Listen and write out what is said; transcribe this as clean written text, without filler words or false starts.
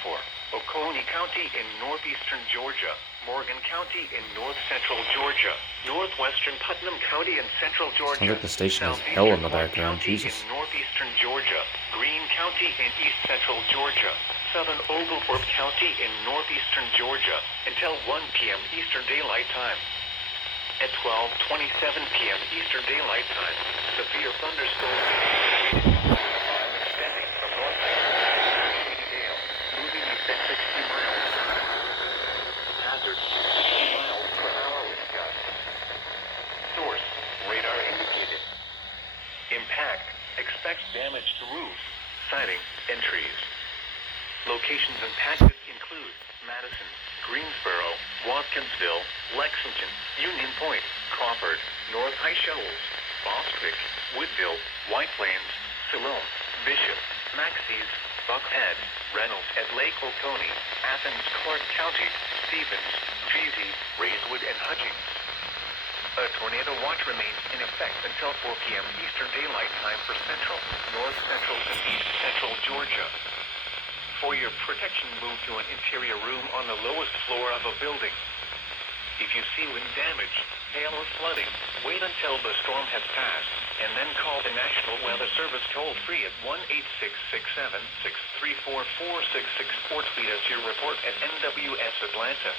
for Oconee County in northeastern Georgia, Morgan County in north-central Georgia, northwestern Putnam County in central Georgia. Sounds like the station has hell in the background. County Jesus. in northeastern Georgia, Greene County in east-central Georgia, southern Oglethorpe County in northeastern Georgia until 1 p.m. Eastern Daylight Time. At 12:27 p.m. Eastern Daylight Time, severe thunderstorm extending from north Gale, moving east at 60 miles. Hazard 60 miles per hour wind gusts. Source, radar indicated. Impact, expects damage to roofs, siding, and trees. Locations impacted include Madison, Greensboro, Watkinsville, Lexington, Union Point, Crawford, North High Shoals, Bostwick, Woodville, White Plains, Siloam, Bishop, Maxey's, Buckhead, Reynolds at Lake Oconee, Athens, Clark County, Stevens, Veazey, Rayswood, and Hutchings. A tornado watch remains in effect until 4 p.m. Eastern Daylight Time for central, north central, and east central Georgia. For your protection, move to an interior room on the lowest floor of a building. If you see wind damage, hail, or flooding, wait until the storm has passed, and then call the National Weather Service toll-free at 1-866-7-634-466 or tweet us your report at NWS Atlanta.